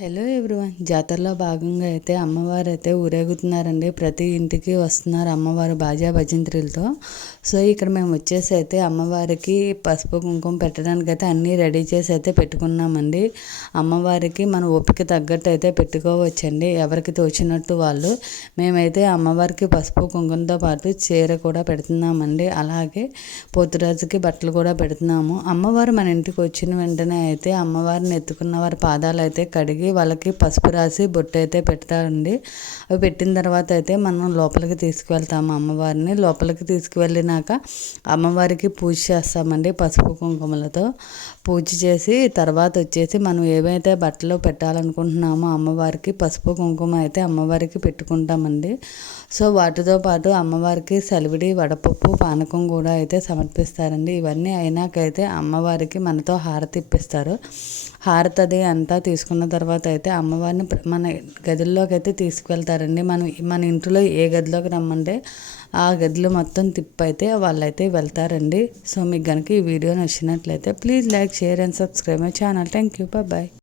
Hello everyone, జాతరలో భాగంగా అయితే అమ్మవారు అయితే ఊరేగుతున్నారండి. ప్రతి ఇంటికి వస్తున్నారు అమ్మవారు బాజా భజంత్రీలతో. సో ఇక్కడ మేము వచ్చేసి అయితే అమ్మవారికి పసుపు కుంకుమ పెట్టడానికి అయితే అన్నీ రెడీ చేసి అయితే పెట్టుకున్నామండి. అమ్మవారికి మన ఓపిక తగ్గట్టు అయితే పెట్టుకోవచ్చండి, ఎవరికి తోచినట్టు వాళ్ళు. మేమైతే అమ్మవారికి పసుపు కుంకుమతో పాటు చీర కూడా పెడుతున్నామండి. అలాగే పోతురాజుకి బట్టలు కూడా పెడుతున్నాము. అమ్మవారు మన ఇంటికి వచ్చిన వెంటనే అయితే అమ్మవారిని ఎత్తుకున్న వారి పాదాలు అయితే కడిగి వాళ్ళకి పసుపు రాసి బొట్టు అయితే పెడతారండి. అవి పెట్టిన తర్వాత అయితే మనం లోపలికి తీసుకువెళ్తాము. అమ్మవారిని లోపలికి తీసుకువెళ్ళినాక అమ్మవారికి పూజ చేస్తామండి. పసుపు కుంకుమలతో పూజ చేసి తర్వాత వచ్చేసి మనం ఏవైతే బట్టలు పెట్టాలనుకుంటున్నామో అమ్మవారికి పసుపు కుంకుమ అయితే అమ్మవారికి పెట్టుకుంటామండి. సో వాటితో పాటు అమ్మవారికి సలివిడి, వడపప్పు, పానకం కూడా అయితే సమర్పిస్తారండి. ఇవన్నీ అయినాకైతే అమ్మవారికి మనతో హారతి ఇప్పిస్తారు. హారతి అది అంతా తీసుకున్న తర్వాత అయితే అమ్మవారిని మన గదిలోకి అయితే తీసుకువెళ్తారండి. మన ఇంట్లో ఏ గదిలోకి రమ్మంటే ఆ గదిలో మొత్తం తిప్పైతే వాళ్ళైతే వెళ్తారండి. సో మీకు కనుక ఈ వీడియో నచ్చినట్లయితే please like, share and subscribe my channel. Thank you, bye.